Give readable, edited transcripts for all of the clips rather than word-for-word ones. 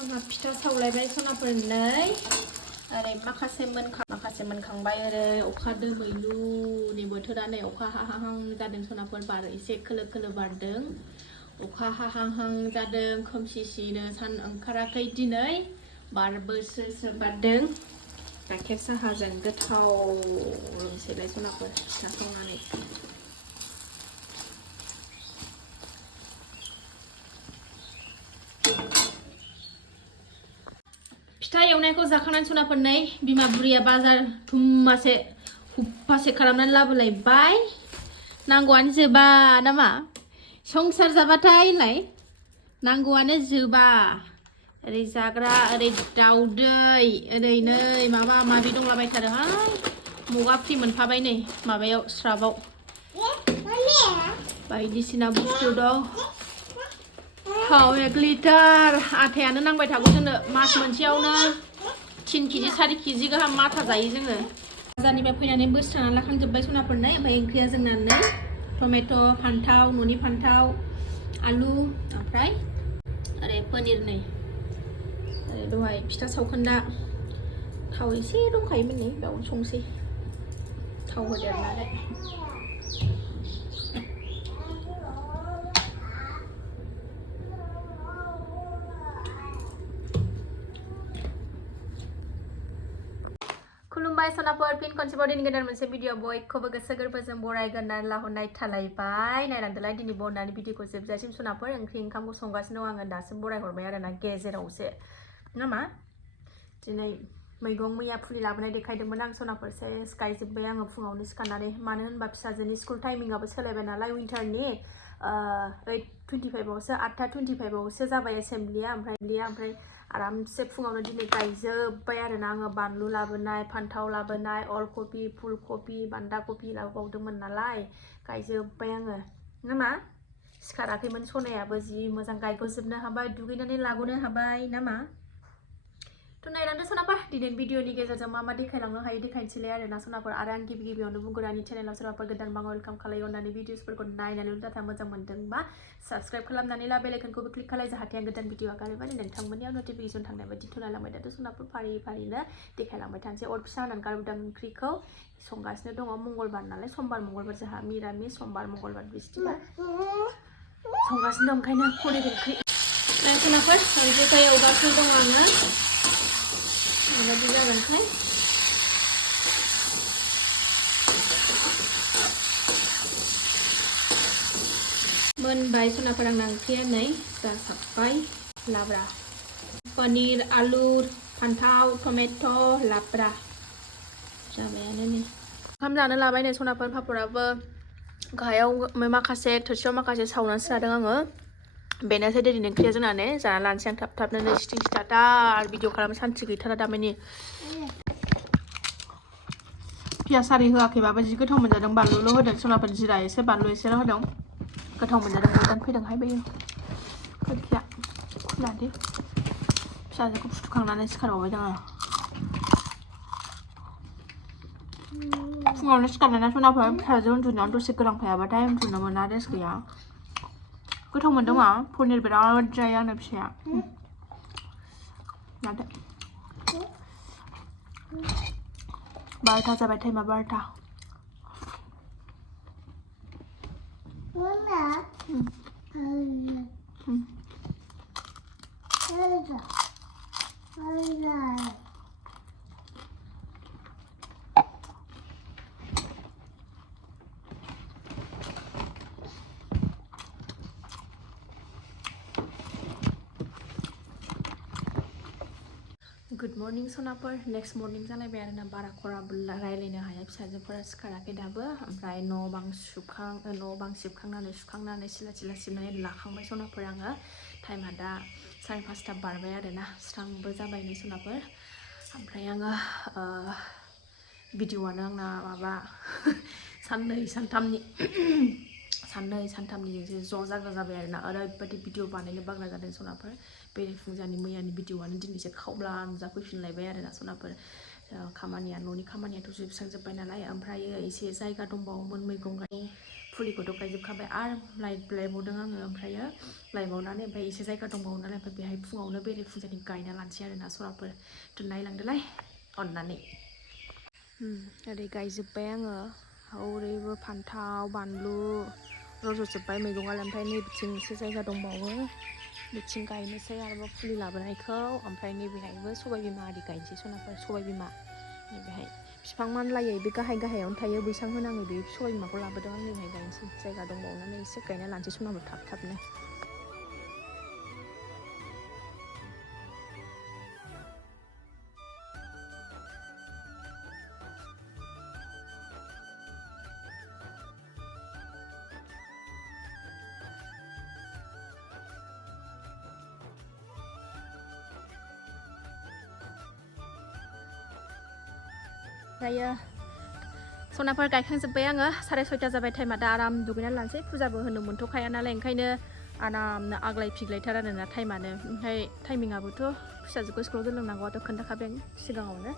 आंहा फिथा सावलायबाय सनाफोरनै ओरै माखासे मोनखांबाय ओरै अखा दोमैलुनि बोथोरा नै अखा हाहां जादों सनाफोर बार एसे खोलो खोलो बारदों अखा हाहां जादों खोमसिसिनो सान ओंखाराखै दिनै बारबो स्रो बारदों गाइखेर साहाजों गोथाव लोंसैलाय सनाफोर फिथा सावनानै फिथा एवनायखौ जाखांनानै सनाफोरनै बिमा बुरिया बाजार थुम्मासे हुप्पासे खालामनानै लाबोलायबाय नांगौआनो जोबा नामा संसार जाबाथाय नांगौआनो जोबा ओरै जाग्रा ओरै दाउदै ओरै नै माबा माबि दंलाबायथारोहाय मगा फ्रि मोनफाबाय नै माबायाव स्राबाव बायदिसिना बुस्थु दं थाव 1 लिटार आथायानो नांबाय थागौ जोंनो मास मोनसेयावनो 3 केजि 4 केजि गाहाम माथा जायो जोङो बाजारनिफ्राय फैनानै बोस्राना लाखांजोब्बाय सनाफोरनै ओमफ्राय ओंख्रिया जोंना नै टमेट' फान्थाव न'नि फान्थाव आलु ओमफ्राय ओरै पनिर नै ओरै दहाय फिथा सावखोन्दा थाव एसे दंखायोमोन नै बेयावनो संसै थाव होदेरनानै खुलुमबाय सनाफोर फिन खनसेबाव दिनै गोदान मोनसे भिडिअ बयखौबो गोसो गोरबोजों बरायगोरनानै लाहरनाय थालायबाय नायनांदोलाय दिनै बनानै भिडिअखौ जोबजासिम सनाफोर ओंख्रि ओंखामखौ संगासिनो दं आङो दासिम बरायहरबाय आरोना गेजेरावसो नामा दिनै मैगं मैया फुलि लाबोनाय देखायदोंमोन आं सनाफोर सेस गायजोब्बाय आङो फुङावनो सिखारनानै मानो होनबा फिसाजोनि स्कुल टाइमिंआबो सोलायबाय नालाय विन्टारनि 8:25आवसो 8:25आवसो जाबाय एसेमब्लिया ओमफ्राय आरामसे फुङावनो दिनै गायजोब्बाय आरोना आङो बानलु लाबोनाय फान्थाव लाबोनाय अलकपि फुलकपि बान्दा कपि लाबोबावदोंमोन नालाय गायजोब्बाय आङो नामा सिखाराखैमोन सनायाबो जि मोजां गायग'जोबनो हाबाय दुगैनानै लाग'नो हाबाय नामा थ' नायलांदो सनाफोर दिनै भिडिअनि गेजेरजों मा देखायलांनो हायो देखायनोसैलाय आरोना सनाफोर आरो आं गिबियावनो बुंगोन आंनि चेनेलाव सोरबाफोर गोदान बा वेलकाम खालायो अननानै भिडिअसफोरखौ नायनानै डाटा मोजां मोन्दोंबा साबस्क्राइब खालामनानै ला बेल आइकनखौबो क्लिक खालाय जाहाथे आं गोदान भिडिअ आगारोबानो नोंथांमोननियाव नटिफिकेसन थांनाय बायदि थुनायलांबाय थाथों सनाफोर फारिनो देखायलांबाय थानोसै अर फिसा होनानै गारबोदों ओंख्रिखौ संगासिनो दङ मंगलबार नालाय समबार मंगलबार जोंहा मिरामिस समबार मंगलबार बिस्थिबार संगासिनो दं ओंखायनो पनिर ओंख्रि सनाफोर ओंख्रिखौ एवगासिनो दङ आङो माबायदि जागोनथाय मोनबाय सनाफोर आंना ओंख्रिया नै जासाबबाय लाब्रा पनिर आलु फान्थाव टमेट' लाब्रा जाबायानो नै ओंखाम जानो लाबाय नै सनाफोर पापड़ाबो गाहायाव माखासे थोरसियाव माखासे सावनानैसो लादों आङो बेनोसै दिनै ओंख्रिया जोंना ने जाना लानोसै आं थाबनो नै सिटिं स्टार्टार भिडिअ खालामनो सान्थि गैथारा दामानि पियास आरि होआखैबाबो जि गोथाव मोनजादों बानलुल' होदों सनाफोर जिरा एसे बानलु एसेल' होदों गोथाव मोनजादों गोदान फैदोंहाय बेयो खोरखिया खुलादि फिसाजोखौ फुथुखांनानै सिखारबावबाय जोङो फुङावनो सिखारनानै सनाफोर फिसाजो उन्दुनायाव दसे गोलांफायाबाथाय उन्दुनो मोना रेस्ट गैया गोथाव मोनदों मा पनिर बिराद जायो आंनो फिसाया जादो 12टा जाबाय टाइमा 12टा गुड मर्निं सनाफोर नेक्स्ट मर्निं जालायबाय आरोना बारा खरा रायलायनो हाया फिसाजोफोरा सिखाराखै दाबो ओमफ्राय न' बां सिबखांनानै सुखांनानै सिला सिबनानै लाखांबाय सनाफोर आङो टाइमा दा 5:30 बारबाय आरोना स्रांबो जाबाय नै सनाफोर ओमफ्राय आङो भिडिअआनो आंना माबा साननै सानथामनि ज' जाग्रा जाबाय आरोना ओरैबायदि भिडिअ बानायनो बाग्रा जादों सनाफोर बेरेफुंजानि मैयानि भिडिअआनो दिनैसो खावब्ला नुजाफैफिनलायबाय आरोना सनाफोर न'नि खामानियाथ' जोबस्रांजोब्बाय नालाय ओमफ्राय एसे जायगा दंबावोमोन मैगं फुलिखौथ' गायजोबखाबाय आरो लायबावदों आङो ओमफ्रायो लायबावनानै ओमफ्राय एसे जायगा दंबावो नालाय ओमफ्राय बेहाय फुङावनो बेरे फुजानि गायना लानोसै आरोना सनाफोर नायलांदोलाय अननानै ओरै गायजोब्बाय आङो ओरैबो फान्थाव बानलु रज'जोब्बाय मैगङालाय ओमफ्राय नै बिथिं एसे जायगा दंबावो बिथिं गायनोसै आरोबाव फुलि लाबोनायखौ ओमफ्राय नैबेहायबो सबायबिमा आरि गायनोसै सनाफोर सबायबिमा नैबेहाय बिफां मानलायै बे गाहायावनो थायो बैसां होनाङै बे सबायबिमाखौ लाबोदों आं नैबेहाय गायनोसै जायगा दंबावनानै एसे गायना लानोसै सनाफोर थाबनो दायो सनाफोर गायखांजोब्बाय आङो 6:30 जाबाय टाइमा दा आराम दुगैना लानोसै फुजाबो होनो मोनथ'खाया नालाय ओंखायनो आरामनो आग्लाय फिग्लायथार आरोना टाइमानो ओमफ्राय टाइमिङाबोथ' फिसाजोखौ स्कुलाव दोनलांनांगौआथ' खोन्थाखाबाय सिगाङावनो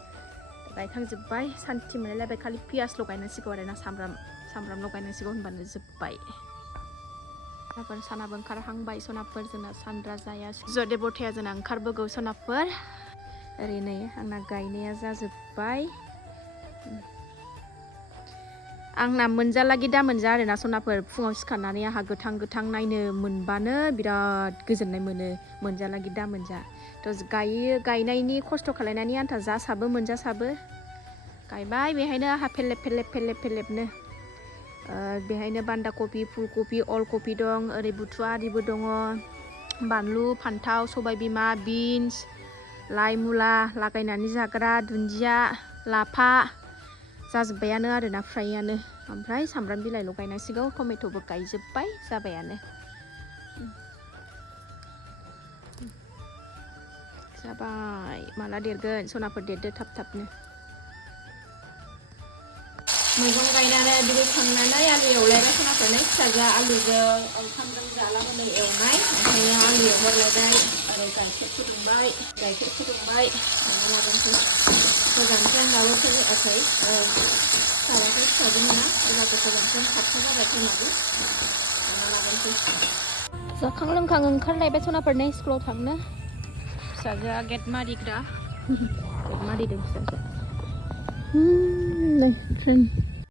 गायखांजोब्बाय सान्थि मोनलायलायबाय खालि पियासल' गायनांसिगौ आरोना सामब्रामल' गायनांसिगौ होनबानो जोब्बाय सानाबो ओंखारहांबाय सनाफोर जोंना सानराजाया जदे बथाया जोंना ओंखारबोगौ सनाफोर ओरै नै आंना गायनाया जाजोब्बाय आंना मोनजालागि दा मोनजा आरोना सनाफोर फुङाव सिखारनानै आंहा गोथां नायनो मोनबानो बिराद गोजोननाय मोनो मोनजालागि दा मोनजा थ' गायनायनि खस्थ' खालायनायनि आन्था जासाबो मोनजासाबो गायबाय बेहायनो आंहा फेलेबनो बेहायनो बान्दा कफि फुलकफि अलकफि दं ओरै बुथुवा आरिबो दङ बानलु फान्थाव सबायबिमा बिन्स लाइ मुला लागायनानै जाग्रा दुन्दिया लाफा जाजोब्बायानो आरोना फ्रायानो ओमफ्राय सामब्राम बिलाइल' गायनांसिगौ टमेट'बो गायजोब्बाय जाबायानो जाबाय माला देरगोन सनाफोर देरदो थाबनो मैगं गायनानै दुगैखांनानै आलु एवलायबाय सनाफोरनो फिसाजोआ आलुजों ओंखामजों जालाबोनो एवनाय ओंखायनो आलु एवहरलायबाय आरो गाइखेर फुदुंबाय फोजानोसै आं दाबो फोजायाखै फिसाबाथाय फिसाजो मोना अब्लासो फोजानोसै थाबथा जाबाय टाइमाबो संना लाबोनोसै जाखां लोंखां ओंखारलायबाय सनाफोरनो स्कुलाव थांनो फिसाजोआ गेट मारिग्रा गेट मारिदों फिसाजोआ